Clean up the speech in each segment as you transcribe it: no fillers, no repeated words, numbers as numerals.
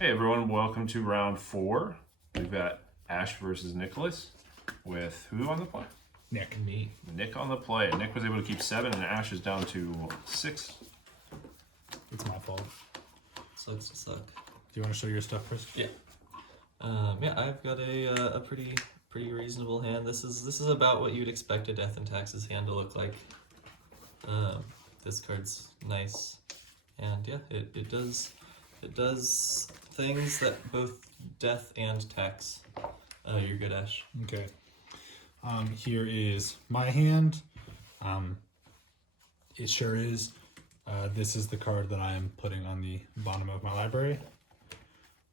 Hey everyone, welcome to round 4. We've got Ash versus Nicholas with who on the play? Nick. Me. Nick on the play. Nick was able to keep 7 and Ash is down to 6. It's my fault. Sucks to suck. Do you want to show your stuff first? Yeah. Yeah, I've got a pretty reasonable hand. This is about what you'd expect a Death and Taxes hand to look like. This card's nice, and yeah, it does things that both Death and Tax. You're good, Ash. Okay. Here is my hand. It sure is. This is the card that I am putting on the bottom of my library.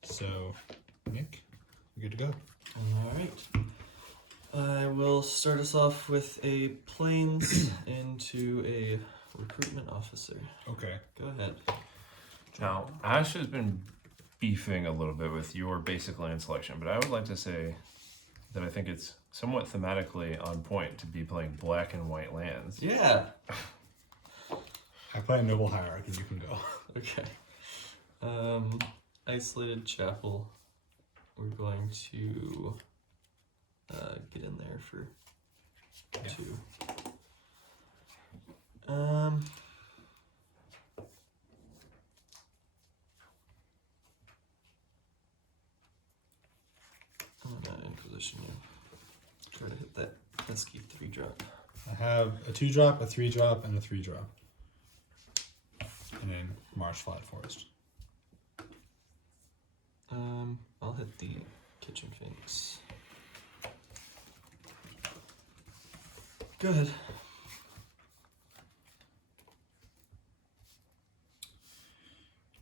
So, Nick, you're good to go. Alright. I will start us off with a planes into a recruitment officer. Okay. Go ahead. Now, Ash has been beefing a little bit with your basic land selection, but I would like to say that I think it's somewhat thematically on point to be playing black and white lands. Yeah. I play a noble hierarchy, you can go. Okay. Isolated chapel. We're going to get in there for 2. I'm gonna Inquisition you. Try to hit that pesky 3-drop. I have a 2-drop, a 3-drop, and a 3-drop. And then Marsh Flat Forest. I'll hit the Kitchen Finks. Go ahead.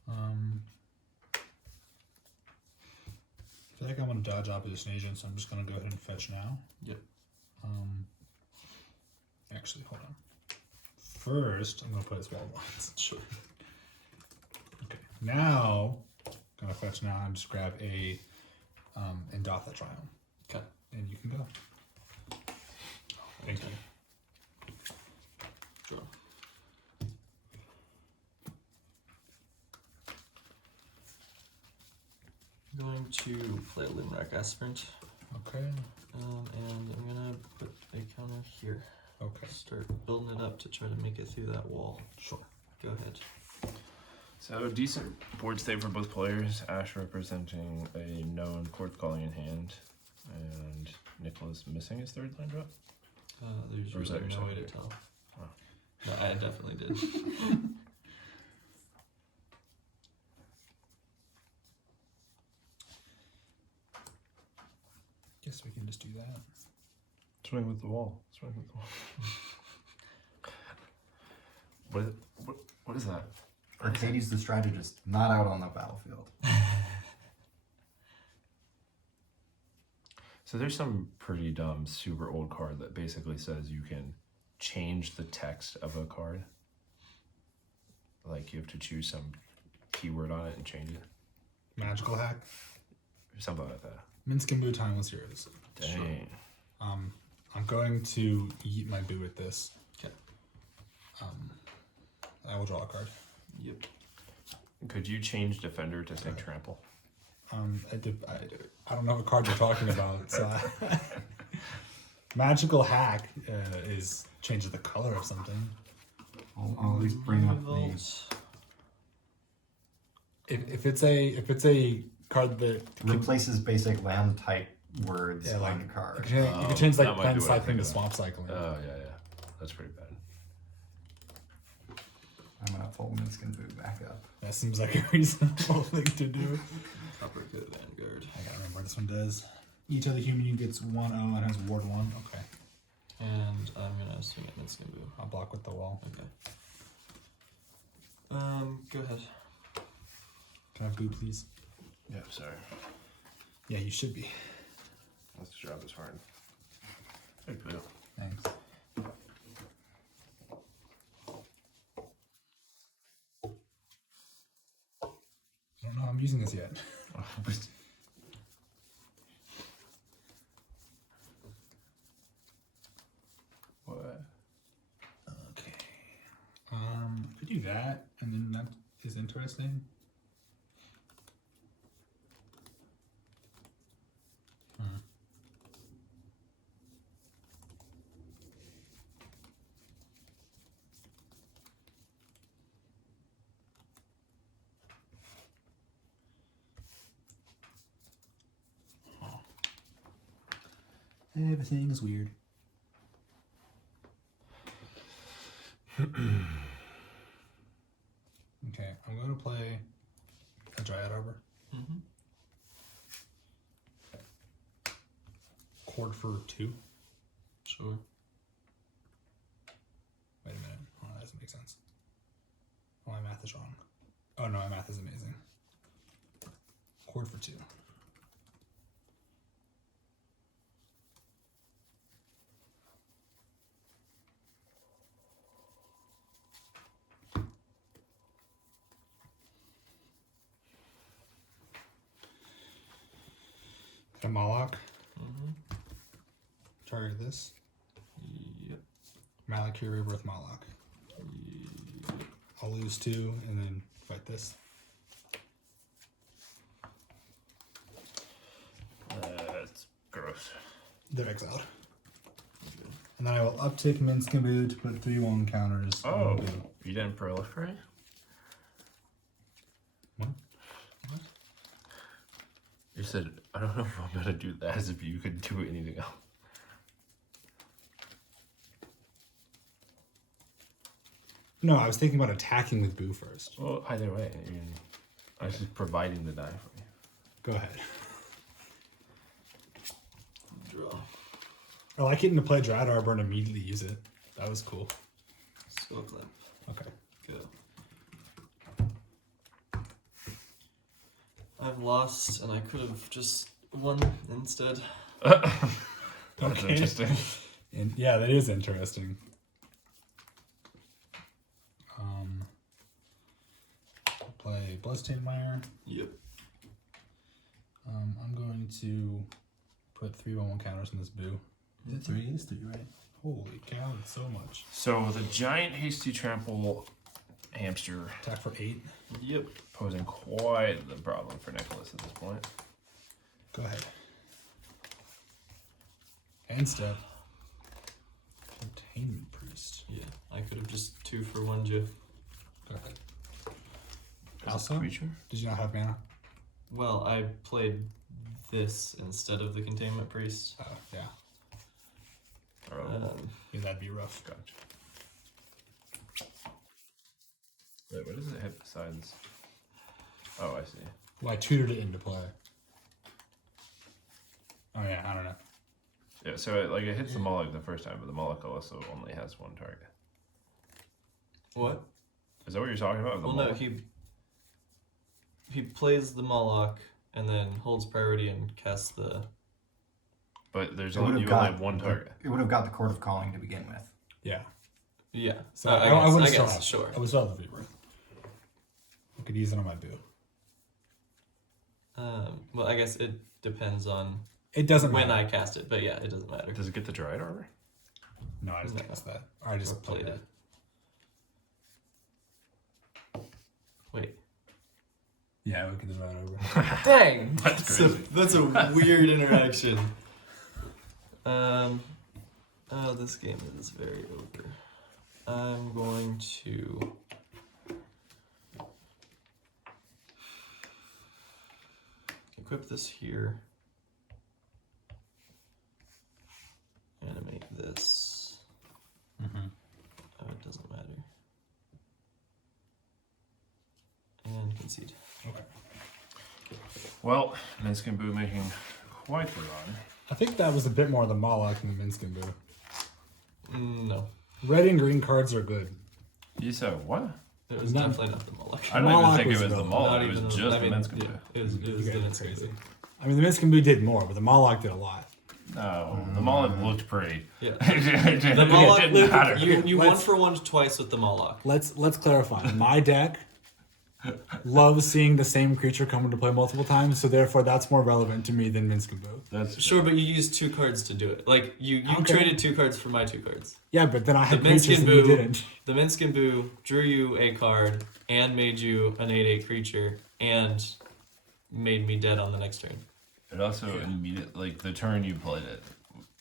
I feel like I want to dodge opposition agent, so I'm just going to go ahead and fetch now. Yep. Actually, hold on. First, I'm going to play Swell Lines. Sure. Okay. Now, I'm going to fetch now and just grab a Endotha Triumph. Okay. And you can go. Thank you. Draw. I'm going to play a Limerick Aspirant. Okay. And I'm gonna put a counter here. Okay. Start building it up to try to make it through that wall. Sure. Go ahead. So, decent board state for both players. Ash representing a known Court Calling in hand, and Nicholas missing his 3rd land drop. There's Or is that really your no way to second? tell. Oh. No, I definitely did. Guess we can just do that. Swing with the wall. Swing with the wall. What is that? Arcades the strategist, not out on the battlefield. So there's some pretty dumb, super old card that basically says you can change the text of a card. Like you have to choose some keyword on it and change it. Magical hack. Something like that. Minsk and Boo Timeless Heroes. Dang. Sure. I'm going to eat my boo with this. Okay. I will draw a card. Yep. Could you change Defender to take Trample? I don't know what card you're talking about. So Magical hack is changes the color of something. I'll at least bring up the. Revolt. If it's a card that Replaces basic land type words yeah, like on the card. you can change like that might plan be what I cycling think to of. swamp cycling. Oh, yeah. That's pretty bad. I'm gonna pull Minsk and Boo back up. That seems like a reasonable thing to do. Uppercut Vanguard. I gotta remember what this one does. Each other human unit gets 1/0 and has ward 1. Okay. And I'm gonna swing at Minsk and Boo. I'll block with the wall. Okay. Go ahead. Can I have boo, please? Yeah, sorry. Yeah, you should be. This job is hard. Hey, Blue. Thanks. I don't know how I'm using this yet. What? Okay. Could do that, and then that is interesting. Everything is weird. Okay, I'm going to play a Dryad Arbor. Mm-hmm. Chord for 2. Sure. Wait a minute. Oh, that doesn't make sense. Oh, my math is wrong. Oh, no, my math is amazing. Chord for 2. A Moloch. Mm-hmm. Target this. Yep. Malakir Rebirth Moloch. Yep. I'll lose 2 and then fight this. That's gross. They're exiled. And then I will uptick Minskaboo to put 3/1 counters. Oh, on Boo. you didn't proliferate? What? You said, I don't know if I'm gonna do that, as if you could do anything else. No, I was thinking about attacking with Boo first. Well, either way, I was just providing the die for you. Go ahead. Draw. I like getting to play Dryad Arbor and immediately use it. That was cool. Skull Clamp. Okay. Go. I've lost, and I could have just won instead. That's Okay. interesting. And yeah, that is interesting. Play Bloodstained Mire. Yep. I'm going to put 3/1 counters on this Boo. Is it 3? It's 3, right? Holy cow, it's so much. So the giant hasty trample hamster Attack for 8. Yep. posing quite the problem for Nicholas at this point. Go ahead. End step. Containment Priest. Yeah. I could have just 2 for 1 Jeff. Go ahead. Is Also, it a creature? did you not have mana? Well, I played this instead of the Containment Priest. Oh, yeah. Oh, Yeah, that'd be rough. gotcha. Wait, what does it hit besides? Oh, I see. Well, I tutored it into play. Oh, yeah, I don't know. Yeah, so it hits the Moloch the first time, but the Moloch also only has 1 target. What? Is that what you're talking about? The Well, no, Moloch? he plays the Moloch and then holds priority and casts the. But there's It only, would you have only got have 1 target. It would have got the Court of Calling to begin with. Yeah. Yeah. So I would guess, still have sure. I would still have the Rebirth. I could use it on my Boo. Well, I guess it depends on It doesn't when matter. I cast it, but yeah, it doesn't matter. Does it get the Dryad Arbor? No, I just No. cast that. Or I just Or played it. Wait. Yeah, we can do that over. Dang! That's crazy. That's a weird interaction. Oh, this game is very over. I'm going to equip this here. Animate this. Mm-hmm. Oh, it doesn't matter. And concede. Okay. Well, Minskin Boo making quite the run. I think that was a bit more the Moloch than the Minskin Boo. No, Red and green cards are good. You said what? it was Not- definitely not the Moloch. I don't even Moloch think it was was the the- Moloch. Not It was even just I mean, the Minskin yeah, Boo. it was You the guys are Dance crazy. Crazy. I mean, the Minskin Boo did more, but the Moloch did a lot. No, the Moloch looked pretty. Yeah. it The Moloch, didn't matter. you Let's- 1 for 1 twice with the Moloch. Let's clarify. My deck loves seeing the same creature come into play multiple times, so therefore that's more relevant to me than Minskin Boo. That's Sure, but you used 2 cards to do it. Like you Okay. traded 2 cards for my 2 cards. Yeah, but then I had The creatures Minskin and you Boo. didn't. The Minskin Boo drew you a card and made you an 8/8 creature and made me dead on the next turn. It also immediately, like the turn you played it,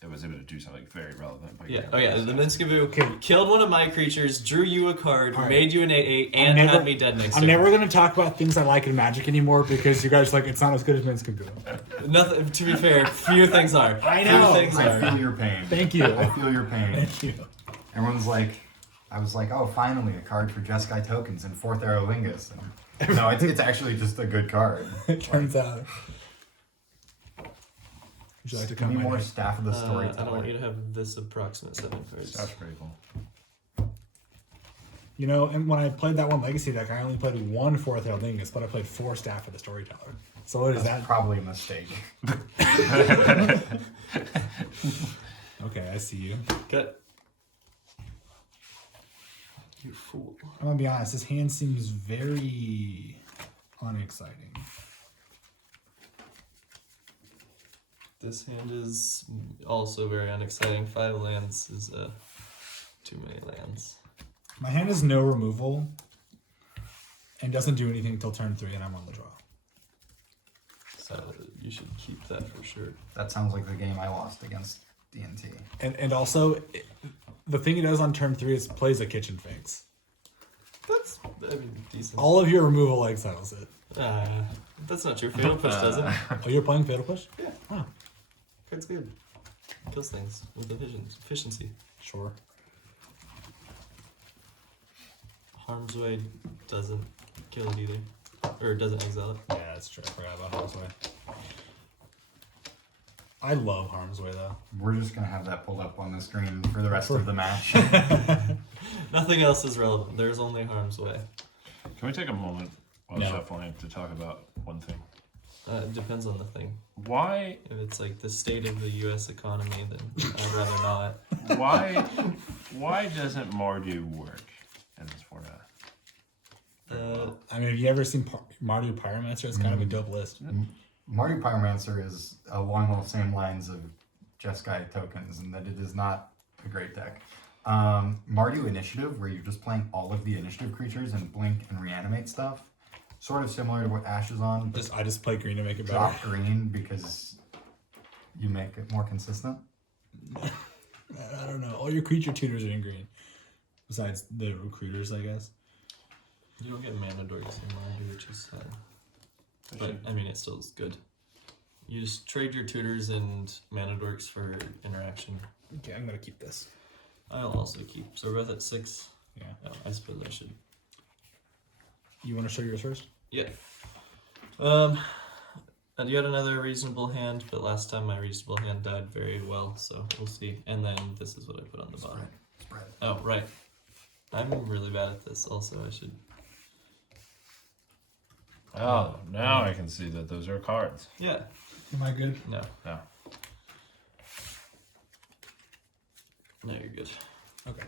it was able to do something very relevant. By Yeah. getting Oh yeah. rid The of Minskin Boo Okay. killed one of my creatures, drew you a card, All right. made you an 8/8, and never- had me dead next I'm turn. never going to talk about things I like in Magic anymore because you guys are like, it's not as good as Minskin Boo. Nothing. To be fair, few things are. I know. Few things I feel are. your pain. Thank you. I feel your pain. Thank you. Everyone's like, I was like, oh, finally, a card for Jeskai tokens and 4th Aerolingus. And no, it's actually just a good card. It turns out. Would you like to Give come me my more way? Staff of the I don't want Storyteller. you to have this approximate 7 cards. That's pretty cool. You know, and when I played that one Legacy deck, I only played 1 4th Eldingus, but I played 4 Staff of the Storyteller. So what is That's that? probably a mistake. Okay, I see you. Cut. You fool. I'm gonna be honest, this hand seems very unexciting. This hand is also very unexciting. 5 lands is too many lands. My hand has no removal and doesn't do anything until turn 3 and I'm on the draw. So you should keep that for sure. That sounds like the game I lost against DNT. And also, the thing it does on turn 3 is plays a kitchen finks. That's, I mean, decent. All of your removal like settles it. That's not true. Fatal Push doesn't. Oh, you're playing Fatal Push? Yeah. Huh, Card's good. Kills things with efficiency. sure. Harm's Way doesn't kill it either. Or doesn't exile it. Yeah, that's true. I forgot about Harm's Way. I love Harm's Way, though. We're just going to have that pulled up on the screen for the rest of the match. Nothing else is relevant. There's only Harm's Way. Can we take a moment while No. shuffling to talk about one thing? It depends on the thing. Why? If it's like the state of the U.S. economy, then I'd rather not. Why doesn't Mardu work in this format? I mean, have you ever seen Mardu Pyromancer? It's kind of a dope list. Mardu Pyromancer is along the same lines of Jeskai tokens in that it is not a great deck. Mardu Initiative, where you're just playing all of the initiative creatures and blink and reanimate stuff, sort of similar to what Ash is on, but I just play green to make it better. drop green because you make it more consistent. I don't know. All your creature tutors are in green. Besides the recruiters, I guess. You don't get mana dorks in Mardu, which is sad. But, I mean, it still is good. You just trade your tutors and mana dorks for interaction. Okay, I'm gonna keep this. I'll also keep. So we're both at 6. Yeah. Oh, I suppose I should. You want to show yours first? Yeah. And you had another reasonable hand, but last time my reasonable hand died very well, so we'll see. And then this is what I put on the bottom. Spread. Oh, right. I'm really bad at this also. I should. Oh, now I can see that those are cards. Yeah. Am I good? No. No. No, you're good. Okay.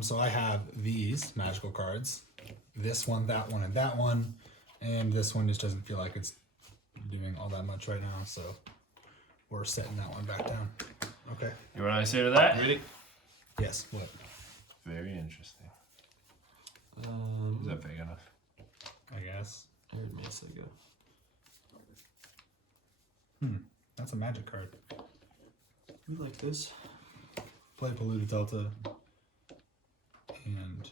So I have these magical cards. This one, that one, and that one. And this one just doesn't feel like it's doing all that much right now, so we're setting that one back down. Okay. You know what I say to that? Ready? Yes, what? Very interesting. Is that big enough? I guess. I heard Mesa go. That's a magic card. We like this. Play Polluted Delta. And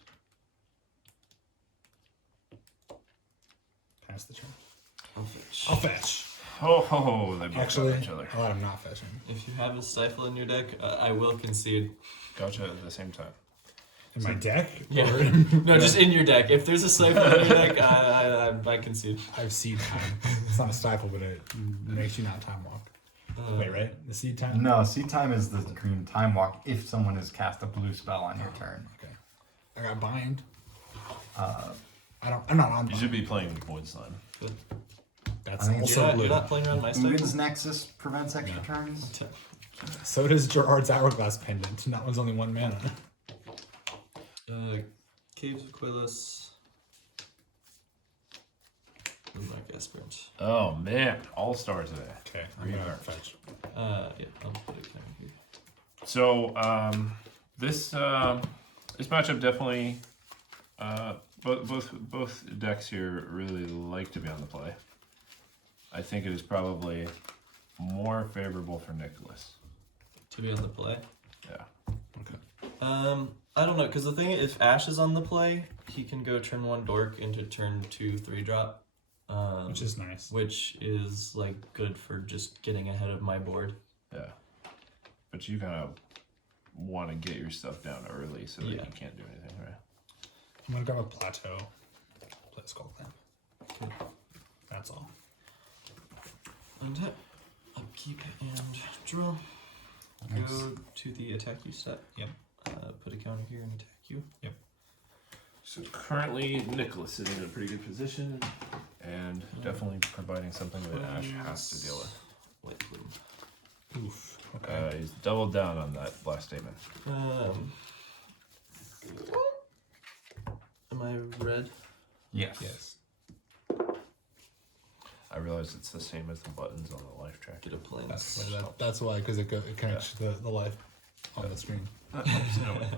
pass the turn. I'll fetch. I'll fetch. Oh, they both Actually, got each other. oh, I'm not fetching. If you have a stifle in your deck, I will concede. Gotcha at the same time. In my deck? Yeah. Or No, just in your deck. If there's a stifle in your deck, I concede. I have seed time. It's not a stifle, but it makes you not time walk. Wait, right? The seed time? No, seed time is the green time walk if someone has cast a blue spell on your turn. Okay. I got bind. Uh, I'm not on You bind. should be playing Void Slime. Good. That's I mean, also blue. You're not playing around my stifle? Ugin's Nexus prevents extra turns. So does Gerard's Hourglass Pendant, and that one's only 1 mana. Caves of Quillis. Moonlight Aspirant. Oh man, all star today. Okay, I'm gonna Rebirth. fetch. Yeah, I'll put it kind of here. So this matchup definitely both decks here really like to be on the play. I think it is probably more favorable for Nicholas. To be on the play. Yeah. Okay. I don't know, because the thing is, if Ash is on the play, he can go turn 1 dork into turn 2 3-drop. which is nice. Which is like good for just getting ahead of my board. Yeah. But you kind of want to get your stuff down early so that Yeah. you can't do anything, right? I'm gonna grab a plateau. Play Skull Clamp. Okay. That's all. Untap, upkeep, and draw. Nice. Go to the attack you step. Yep. Put a counter here and attack you. So currently, Nicholas is in a pretty good position, and definitely providing something that Ash has to deal with. White bloom. Oof. Okay. He's doubled down on that last statement. Am I red? Yes. Yes. I realize it's the same as the buttons on the life track. Get a plane. That's why, because it connects to the life on the screen. That helps, no way.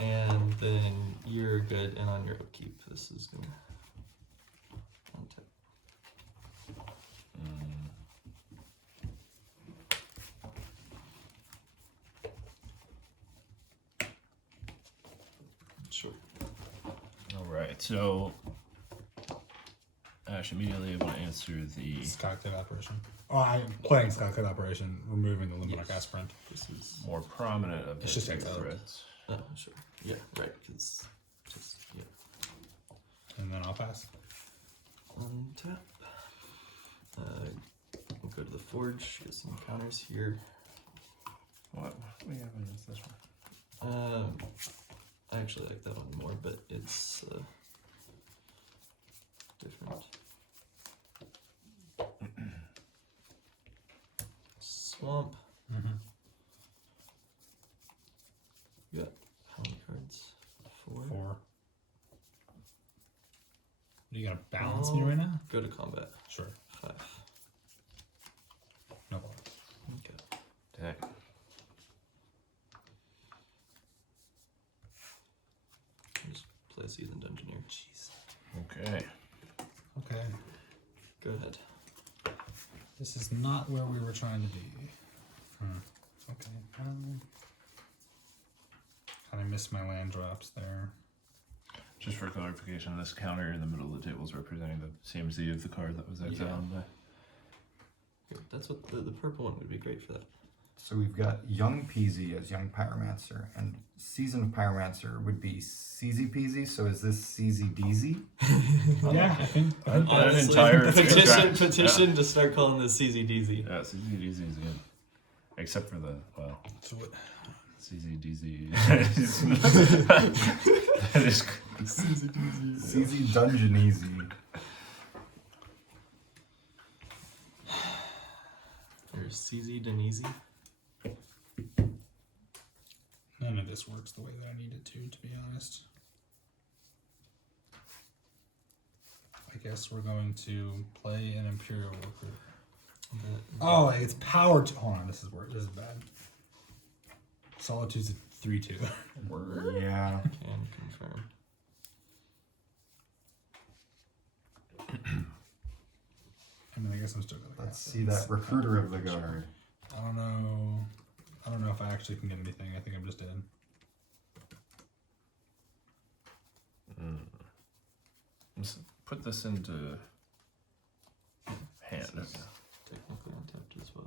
And then you're good, and on your upkeep, this is gonna untap. Sure. All right, so Ash immediately able to answer the. Skyclave Apparition. Oh, I'm playing Skyclave Apparition, removing the Luminarch Yes. Aspirant. This is More prominent of the It's just two exiled. threats. oh sure. Yeah, right. Because just yeah. And then I'll pass. Untap. We'll go to the forge. Get some counters here. What do we have against this one? I actually like that one more, but it's different. Swamp. Mm-hmm. You got how many cards? 4. 4. Are you gonna balance me right now? Go to combat. Sure. 5. No problem. Okay. Dang. Just play Seasoned Dungeoneer. Jeez. Okay. Okay. Go ahead. This is not where we were trying to be. Okay. I missed my land drops there. Just for clarification, this counter in the middle of the table is representing the CMC of the card that was exiled. Good. That's what the purple one would be great for that. So we've got Young Peasy as Young Pyromancer, and Seasoned Pyromancer would be CZ Peasy. So is this CZ DZ? Yeah, I think. That entire petition to start calling this CZDZ. Yeah, CZDZ is good. Except for the, well, So what? CZDZ. That is CZ Dungeon Easy. Or CZ Denise. None of this works the way that I need it to be honest. I guess we're going to play an Imperial Recruiter. Oh, it's powered. Hold on, this is bad. Solitude's a 3/2. Yeah. Can confirm. I mean, I guess I'm still gonna. Let's see that Recruiter of the Guard. I don't know if I actually can get anything. I think I'm just dead. Let's put this into hand. Technically untapped as well.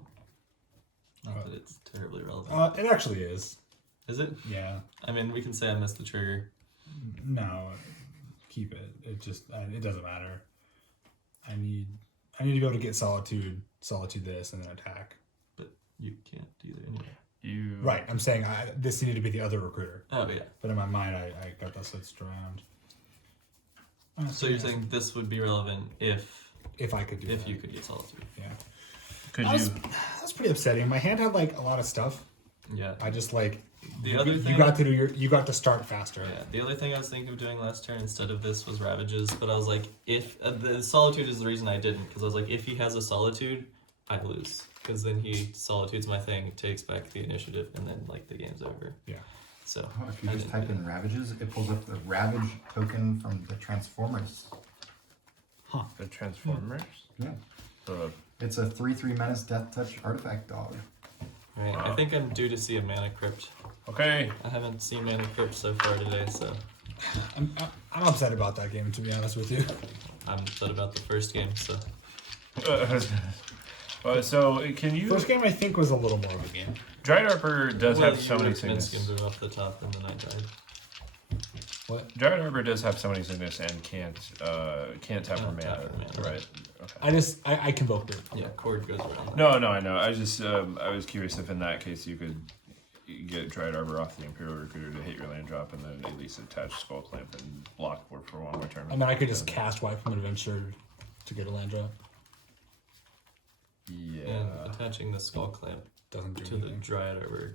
Not that it's terribly relevant. It actually is. Is it? Yeah. I mean, we can say I missed the trigger. No, keep it. It just it doesn't matter. I need to be able to get solitude this, and then attack. But you can't either anyway. You Right. I'm saying this needed to be the other recruiter, Oh, yeah. but in my mind, I got that switched around. So you're saying this would be relevant if if I could do that. you could get Solitude. Yeah. could That's pretty upsetting. My hand had like a lot of stuff. Yeah. I just like The other thing you got to do you got to start faster. Yeah, the other thing I was thinking of doing last turn instead of this was Ravages, but I was like, if the Solitude is the reason I didn't, because I was like, if he has a Solitude, I lose, because then he Solitudes my thing, takes back the initiative, and then like the game's over. Yeah. So Oh, if you I just didn't type do in Ravages, it pulls up the Ravage token from the Transformers. the Transformers. Yeah. The It's a 3/3 Menace Death Touch artifact dog. that. Right, I think I'm due to see a Mana Crypt. okay. I haven't seen Mana Crypt so far today, so I'm upset about that game, to be honest with you. I'm upset about the first game, so So can you? First game I think was a little more of a game. Dried Arbor does have so many Min sickness. skins are off the top, and then I died. What? Dried Arbor does have so many sickness and can't tap for mana. tap for mana. Right. Okay. I convoked it. Yeah, cord goes around. No, I know. I just I was curious if in that case you could get Dried Arbor off the Imperial Recruiter to hit your land drop and then at least attach Skull Clamp and block for one more turn. And then I could just cast Wipe from Adventure to get a land drop. Yeah. And attaching the Skull Clamp Doesn't do to the anything. Dryad Arbor.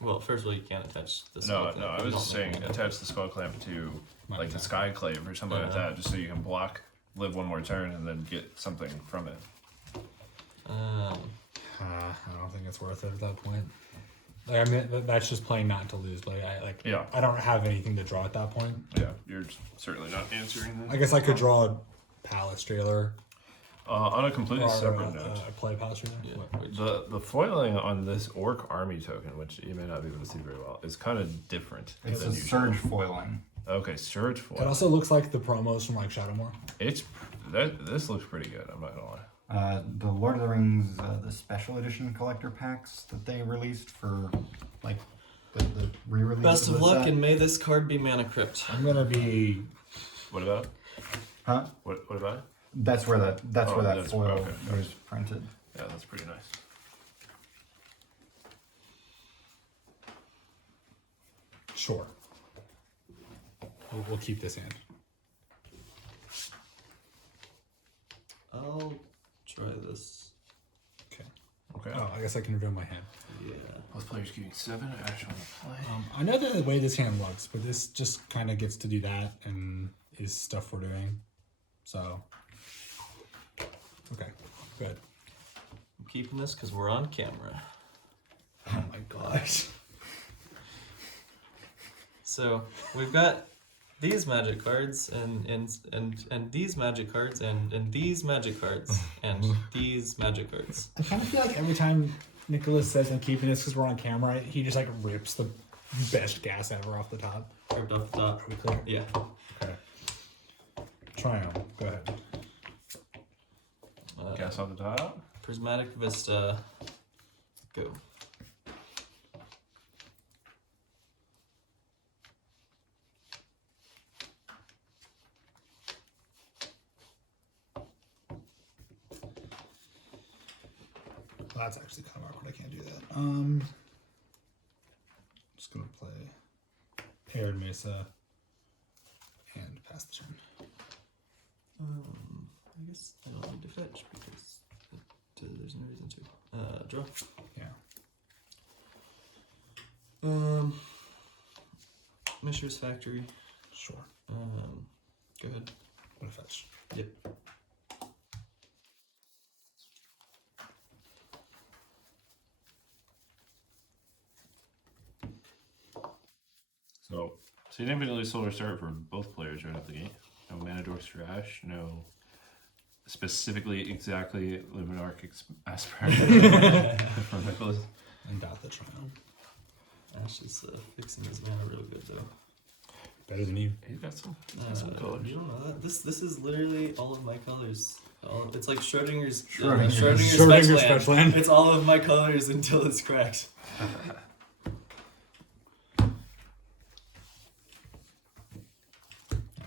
Well, first of all, you can't attach the Skull No, Clamp. I You was don't just saying make it. attach the Skull Clamp to My like the attack. Skyclave or something like Yeah. that, just so you can block, live one more turn, and then get something from it. I don't think it's worth it at that point. Like I mean, that's just playing not to lose. Like Yeah. I don't have anything to draw at that point. Yeah, you're certainly not answering that. I guess I could draw a Palace Trailer On a completely or separate note, play Palace Trailer. Yeah, What? which, the foiling on this Orc Army token, which you may not be able to see very well, is kind of different It's than a usual. surge foiling. Okay, Surge It foil. also looks like the promos from like Shadowmoor. This looks pretty good. I'm not gonna lie. The Lord of the Rings, the special edition collector packs that they released for like the re-release. best of the luck, set. and may this card be Mana Crypt. I'm gonna be What about? Huh? What about? That's where that Oh, where that that's- foil okay, was printed. Yeah, that's pretty nice. sure. We'll keep this in. I'll try this. Okay. Okay. Oh, I guess I can reveal my hand. Yeah. Both players getting 7 action on the play. I know that the way this hand looks, but this just kind of gets to do that and is stuff we're doing. So, okay, good. I'm keeping this because we're on camera. Oh my gosh. So we've got these magic cards and these magic cards and these magic cards and these magic cards. I kind of feel like every time Nicholas says I'm keeping this because we're on camera, he just like rips the best gas ever off the top. Ripped off the top. Are we clear? Yeah. Okay. Triumph. Go ahead. Guess on the top. Prismatic Vista. Go. Well, that's actually kind of awkward. I can't do that. Just gonna play paired Mesa and pass the turn. I guess I don't need to fetch because there's no reason to. Draw. Yeah. Mishra's Factory. Sure. Go ahead. What a fetch. Yep. So significantly slower start for both players right out the gate. No Mana Dork Trash, no specifically exactly Luminarch Aspirant from Nicholas. And got the Triumph. Ash is fixing his mana real good though. Better than you. He's got some colors. You don't know that. This is literally all of my colors. It's like Schrodinger's Schrodinger's special land. It's all of my colors until it's cracked.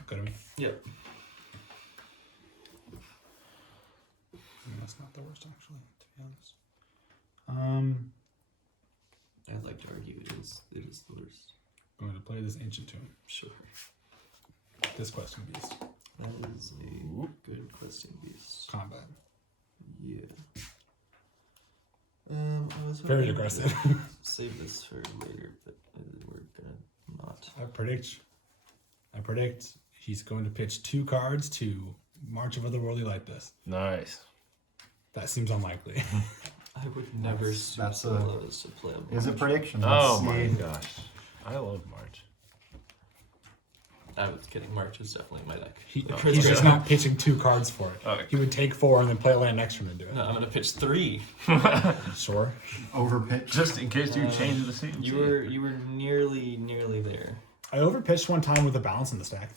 Good to me. Yep. That's not the worst, actually, to be honest. I'd like to argue it is the worst. Going to play this Ancient Tomb. Sure. This Questing Beast. That is a good Questing Beast. Combat. Yeah. I was Very hoping aggressive. to save this for later, but we're gonna not. I predict he's going to pitch 2 cards to March of Otherworldly like this. Nice. That seems unlikely. I would never stoop that's so a- low as to play a Is a March. prediction. Oh Let's my see. gosh. I love March. I was kidding. March is definitely my deck. He's just not pitching 2 cards for it. Okay. He would take 4 and then play a land next turn and do it. No, I'm gonna pitch 3. Sure. Overpitch. Just in case you change the scene. You were nearly there. I overpitched one time with a balance in the stack.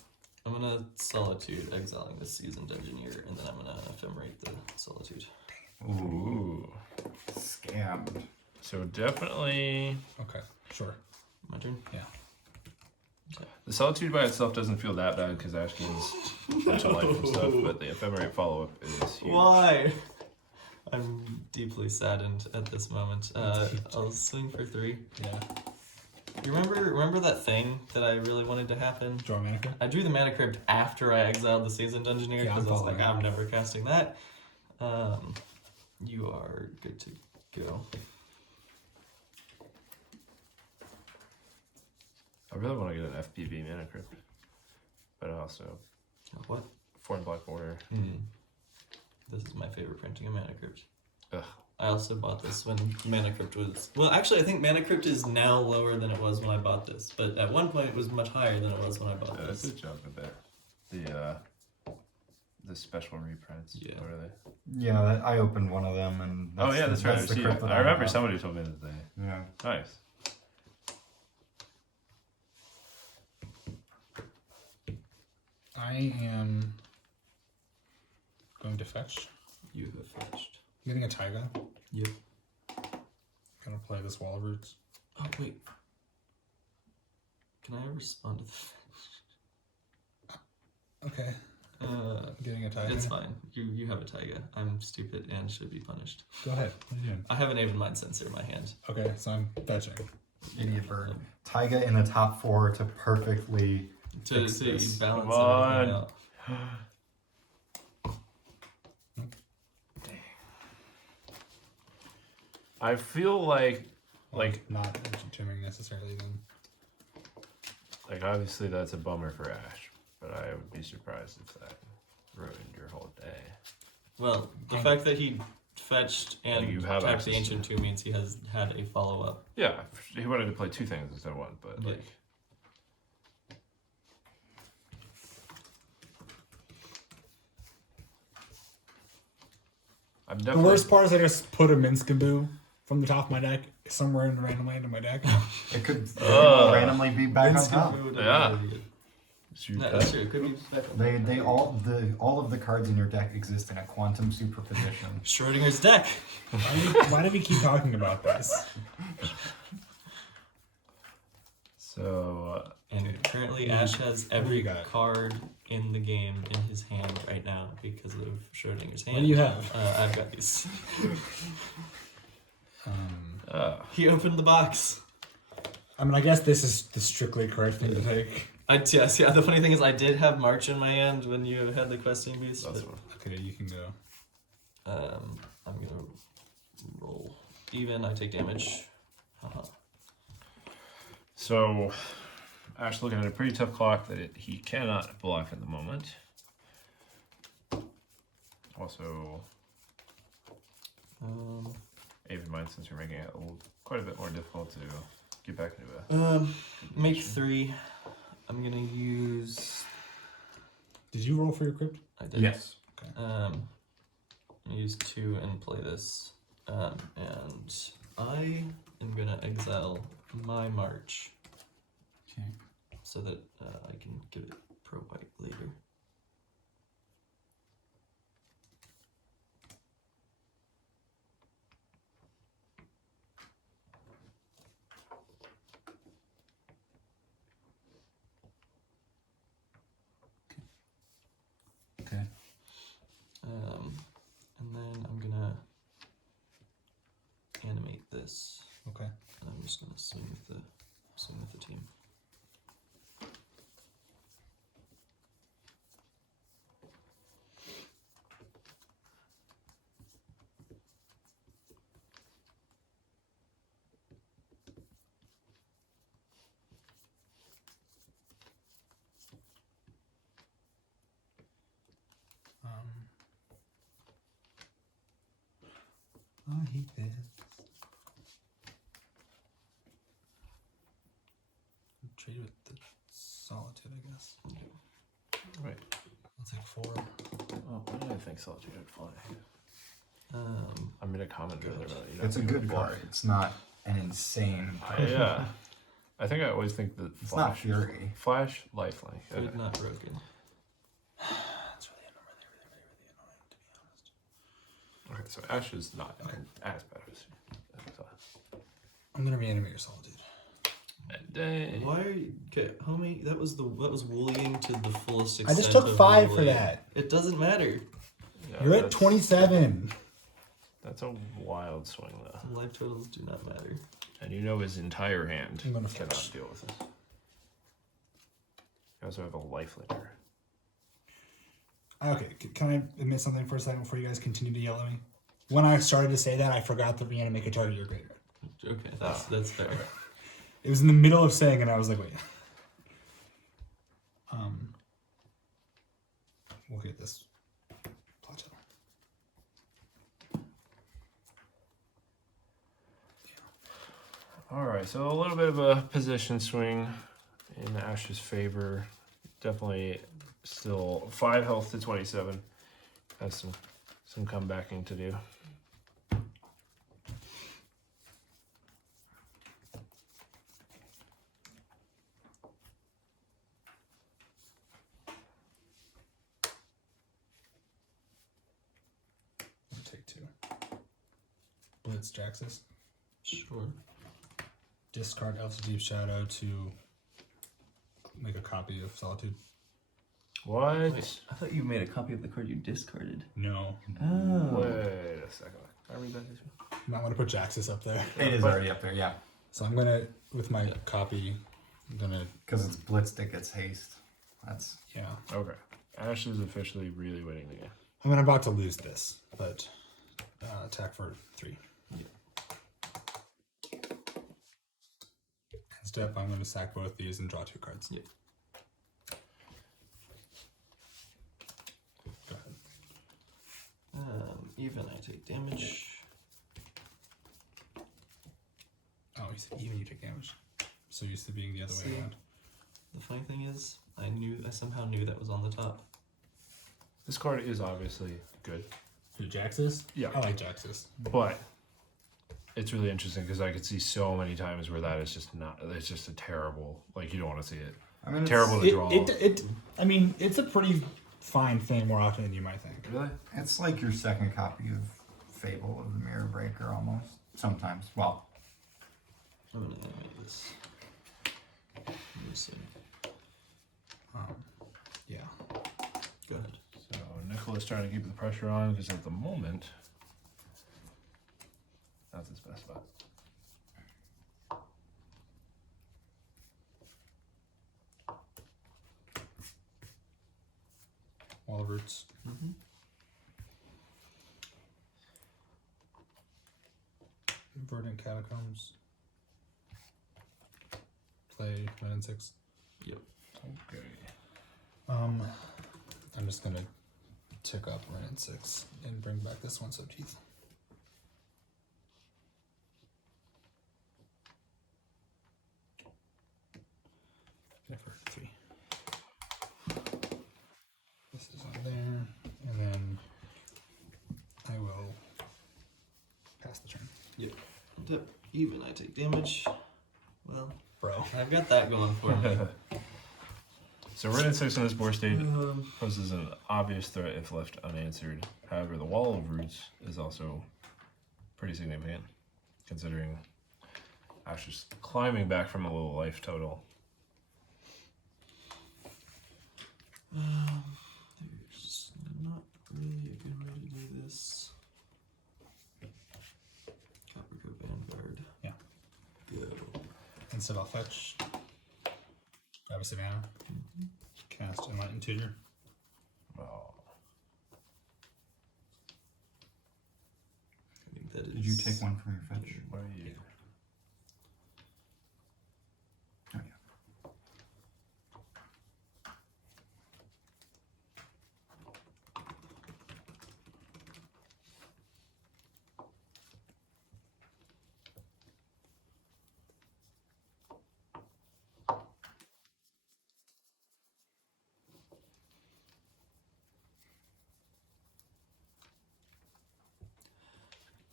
I'm gonna Solitude, exiling the Seasoned Engineer, and then I'm gonna Ephemerate the Solitude. Ooh. Scammed. So definitely, Okay, sure. My turn? Yeah. the Solitude by itself doesn't feel that bad because Ash gains a bunch of life and stuff, but the Ephemerate follow-up is huge. Why? I'm deeply saddened at this moment. I'll swing for 3. Yeah. You remember that thing that I really wanted to happen? Draw a mana crypt. I drew the Mana Crypt after I exiled the Seasoned Engineer Yeah, I'm because I was like, following. I'm never casting that. You are good to go. I really want to get an FPV mana crypt, but also What? 4 and black border. This is my favorite printing of Mana Crypt. Ugh. I also bought this when Mana Crypt was... Well, actually, I think Mana Crypt is now lower than it was when I bought this. But at one point, it was much higher than it was when I bought Yeah, this. that's a joke a bit. The special reprints. Yeah. What are they? Yeah, I opened one of them, and Oh yeah, that's right. the See, crypt that I remember have. somebody told me that they. Yeah. Nice. I am going to fetch. You have fetched. Getting a Taiga. Yep. Gonna play this Wall of Roots. Oh, wait. Can I respond to the... Okay. Getting a Taiga. It's fine. You have a Taiga. I'm stupid and should be punished. Go ahead. What are you doing? I have an Aven Mind Sensor in my hand. Okay, so I'm fetching. Idiot bird. Taiga in the top 4 to perfectly To fix this. balance Come on. everything out. I feel like Not jamming necessarily then. obviously that's a bummer for Ash, but I would be surprised if that ruined your whole day. Well, the fact that he fetched and Like, you have tapped the access to Ancient 2 means he has had a follow-up. Yeah, he wanted to play 2 things instead of 1, but Yeah. like. I'm The definitely. worst part is I just put a Minskaboo from the top of my deck somewhere in randomly into my deck. It could Ugh. randomly be back on top. Yeah. No, that's true. It could be back up. They all of the cards in your deck exist in a quantum superposition. Schrodinger's deck. Why do we keep talking about this? So And currently, Ash has every you got? card in the game in his hand right now because of Schrodinger's hand. What do you have? I've got these. He opened the box. I mean, I guess this is the strictly correct thing to take. Yes, yeah. The funny thing is, I did have March in my hand when you had the questing beast. that's But, one. Okay, you can go. I'm gonna roll even. I take damage. Haha. So Ash looking at a pretty tough clock that he cannot block at the moment. Also, Aven Mind, since you're making it quite a bit more difficult to get back into a. Make 3. I'm gonna use. Did you roll for your crypt? I did. Yes. I'm gonna use 2 and play this. And I am gonna exile my March Okay. so that I can give it pro white later. Okay. And then I'm gonna animate this, Okay. and I'm just gonna swing with the team. I hate this. Trade with the Solitude, I guess. Right. I'll take 4. Oh, why did I think Solitude would fly? I made a comment earlier about it. It's a good card. It's not an insane card. Yeah. I think I always think that It's not Fury. Flash, lifelink. Good, not broken. That's really annoying, to be honest. Okay, so Ash is not as bad as I'm gonna reanimate your solitude. Why are you okay, homie? That was woollying to the fullest I extent. just took of 5 for woollying. that. It doesn't matter. Yeah, You're at that's- 27. That's a wild swing, though. Life totals do not matter. And you know his entire hand I'm gonna cannot fetch. deal with this. You also have a Highlander. Okay, can I admit something for a second before you guys continue to yell at me? When I started to say that, I forgot to reanimate a target your graveyard. Okay, that's fair. It was in the middle of saying it, and I was like, wait. We'll get this plateau. Alright, so a little bit of a position swing in Ash's favor. Definitely still 5 health to 27. Has some comebacking to do. I'll take 2. Blitz Jaxus. Sure. Discard Elf's Deep Shadow to make a copy of Solitude. What? Wait, I thought you made a copy of the card you discarded. No. Oh. Wait a second. Can I read that this way? You might want to put Jaxus up there. It is already up there, yeah. So I'm gonna, with my copy, I'm gonna, Because it's blitzed, it gets haste. That's yeah. Okay. Ash is officially really winning the game. I mean, I'm about to lose this, but attack for 3. Yeah. And step, I'm gonna sack both these and draw 2 cards. Yep. Go ahead. Even I take damage. Oh, you said even you take damage. So used to being the other way See? around. The funny thing is, I somehow knew that was on the top. This card is obviously good, Who, Jaxus? Yeah. I like Jaxus. but it's really interesting because I could see so many times where that is just not. It's just a terrible. Like, you don't want to see it. I mean, Terrible to draw. I mean, it's a pretty fine thing more often than you might think. Really? It's like your second copy of Fable of the Mirror Breaker almost. Sometimes. Well, I'm gonna animate this. So, Yeah. go ahead. So Nicholas trying to keep the pressure on because at the moment, that's his best spot. Wall of Roots. Mm-hmm. Verdant Catacombs. Play Red and 6. Yep. Okay. I'm just gonna tick up Red and 6 and bring back this one, so teeth. For 3. This is on there, and then I will pass the turn. Yep. Yep. Even I take damage. Well, Bro. I've got that going for me. So Red and 6 on this board state Um, poses an obvious threat if left unanswered. However, the Wall of Roots is also pretty significant, considering Ash is climbing back from a low life total. There's not really a good way to do this. Caprica Vanguard. Yeah. Go. Instead, I'll fetch. Grab a Savannah. Cast Enlightened Tutor. Oh. I think that is. did you take one from your fetch? What are you? Oh, yeah.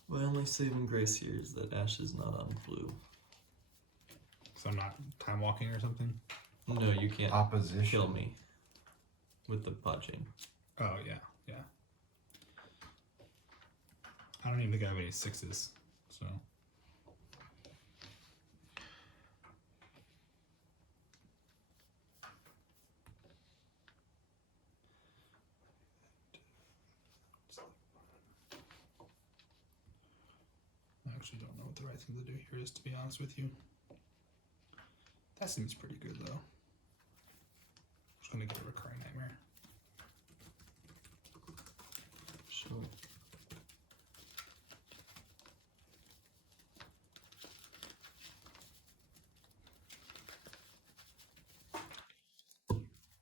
My only saving grace here is that Ash is not on blue. So I'm not time walking or something. No, you can't Opposition. kill me. with the bot chain. Oh, yeah. I don't even think I have any 6s, so. I actually don't know what the right thing to do here is, to be honest with you. That seems pretty good, though. I'm just going to get a recurring nightmare. Sure.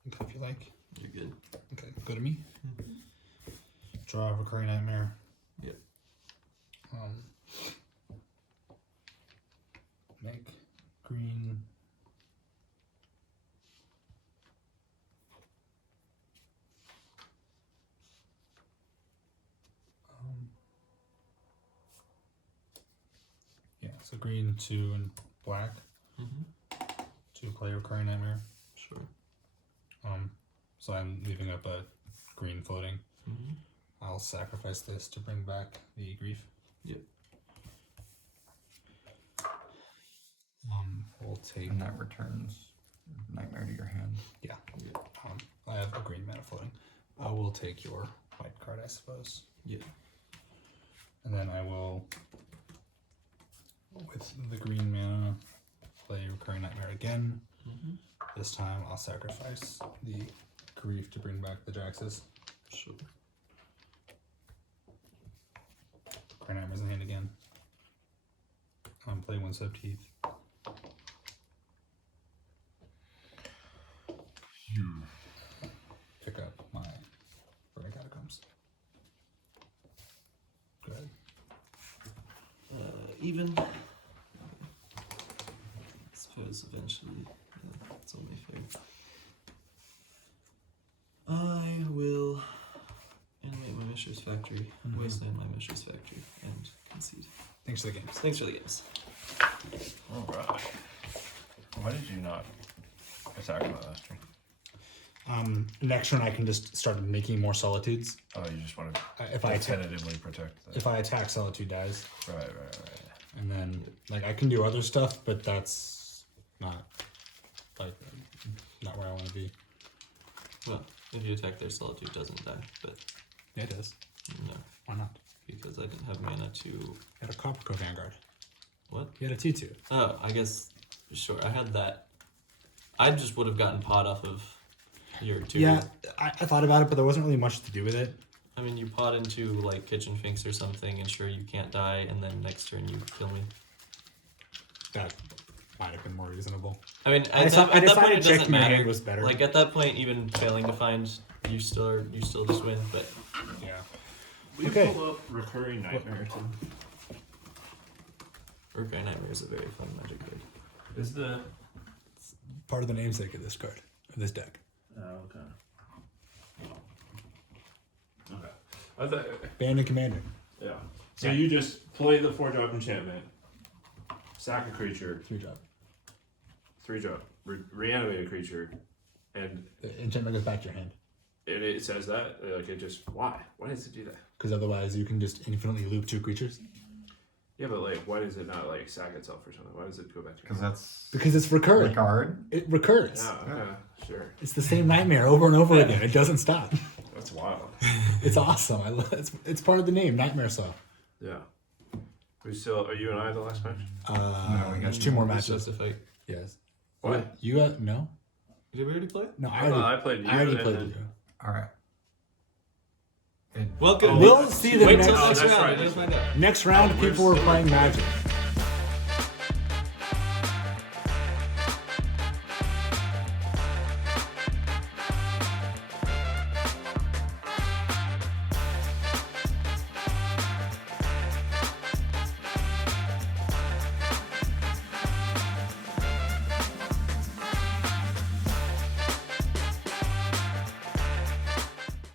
Okay, if you like. You're good. Okay, go to me. Draw a recurring nightmare. Yep. Make green. Yeah, so green 2 and black to play recurring nightmare. Sure. So I'm leaving up a green floating. Mm-hmm. I'll sacrifice this to bring back the grief. Yep. We'll take. And that returns nightmare to your hand. Yeah. I have a green mana floating. I will take your white card, I suppose. Yeah. And then I will, with the green mana, play recurring nightmare again. Mm-hmm. This time I'll sacrifice the grief to bring back the Draxus. Sure. Recurring nightmare's in hand again. Play 1 sub teeth. Pick up my Burning Catacombs. Go ahead. Even. I suppose eventually, yeah, it's only fair. I will animate my Mishra's Factory, wasteland my Mishra's Factory, and concede. Thanks for the games. Thanks for the games. Alright. Why did you not attack my last turn? Next turn I can just start making more solitudes. Oh, you just want to If I attack, tentatively protect that. if I attack, solitude dies, Right. and then like I can do other stuff, but that's not like not where I want to be. Well, if you attack their Solitude doesn't die, but Yeah, it is. no, Why not? because I didn't have mana to. You had a Copperco Vanguard. What? You had a 2/2. Oh, I guess, sure, I had that. I just would have gotten pot off of your 2. Yeah, I thought about it, but there wasn't really much to do with it. I mean, you pot into, like, Kitchen Finks or something, and sure, you can't die, and then next turn you kill me. That might have been more reasonable. I mean, I at that point, decided it checking doesn't your matter. hand was better. Like, at that point, even failing to find, you still just win, but Yeah. We Okay. pull up Recurring Nightmare too. Recurring Nightmare is a very fun Magic card. Is the... Part of the namesake of this card, of this deck. Oh, okay. Okay. I thought... Band and Commander. Yeah. So Yeah. you just play the 4-drop enchantment, sack a creature, 3-drop. 3-drop, reanimate a creature, and The enchantment goes back to your hand. it says that, like, it just... Why? Why does it do that? Because otherwise you can just infinitely loop 2 creatures. Yeah, but, like, why does it not, like, sack itself or something? Why does it go back to... Because that's Because it's recurring. regard. It recurs. Yeah, okay, sure. It's the same nightmare over and over again. It doesn't stop. That's wild. It's awesome. It's part of the name, Nightmare Saw. Yeah. We still... Are you and I the last match? No, we got There's 2 more We're supposed matches. to fight. Yes. What? You no? Did we already play? No, I thought I played you I already and played then- you. All right. Welcome. We'll see the Wait next, till the next that's round. right. We'll find out. next round. We're People were still playing recording. Magic.